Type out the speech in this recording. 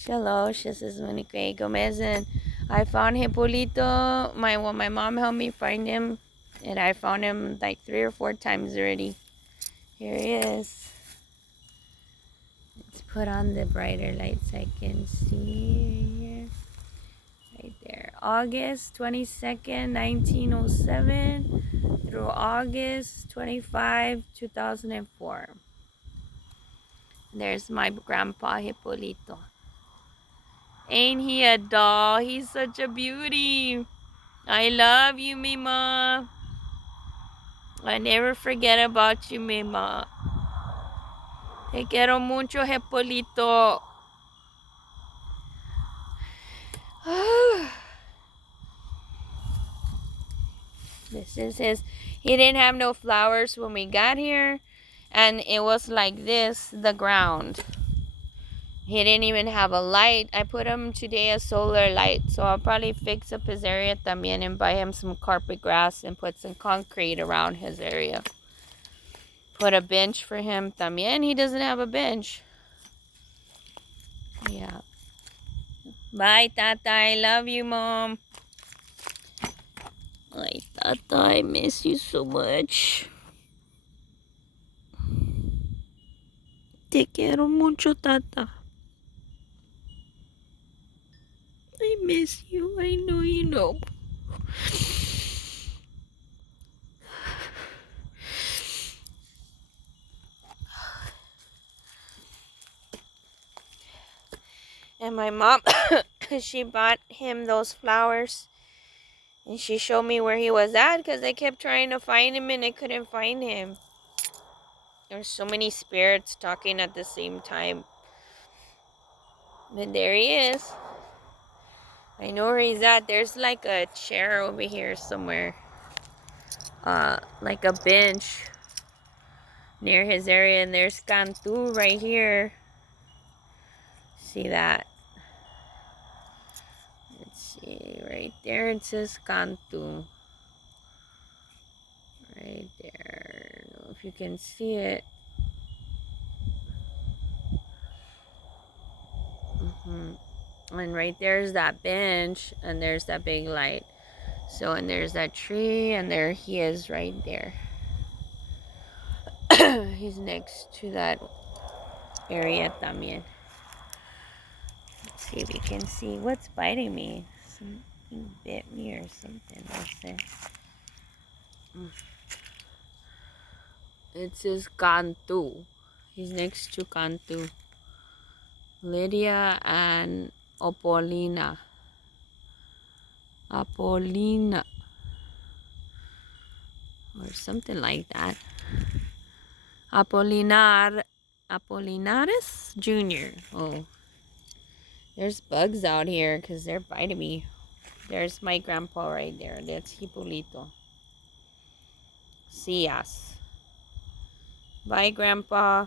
Shalosh, this is Monique Gomez, and I found Hipolito. My mom helped me find him, and I found him like 3 or 4 times already. Here he is. Let's put on the brighter lights I can see here. Right there. August 22nd, 1907 through August 25, 2004. There's my grandpa Hipolito. Ain't he a doll? He's such a beauty. I love you, Mima. I never forget about you, Mima. Te quiero mucho, Hipolito. This is his. He didn't have no flowers when we got here. And it was like this, the ground. He didn't even have a light. I put him today a solar light. So I'll probably fix up his area también and buy him some carpet grass and put some concrete around his area. Put a bench for him también. He doesn't have a bench. Yeah. Bye, Tata. I love you, Mom. Ay, Tata, I miss you so much. Te quiero mucho, Tata. I miss you. I know you know. And my mom, she bought him those flowers. And she showed me where he was at because I kept trying to find him and I couldn't find him. There's so many spirits talking at the same time. But there he is. I know where he's at. There's like a chair over here somewhere. Like a bench near his area. And there's Cantu right here. See that? Let's see. Right there it says Cantu. Right there. I don't know if you can see it. And right there's that bench, and there's that big light. So, and there's that tree, and there he is right there. He's next to that area también. Let's see if you can see what's biting me. Something bit me or something. Let's see. It says Cantu. He's next to Cantu. Lydia and Apollina. Or something like that. Apollinaris Jr. Oh, there's bugs out here because they're biting me. There's my grandpa right there. That's Hipolito Sias. Bye, Grandpa.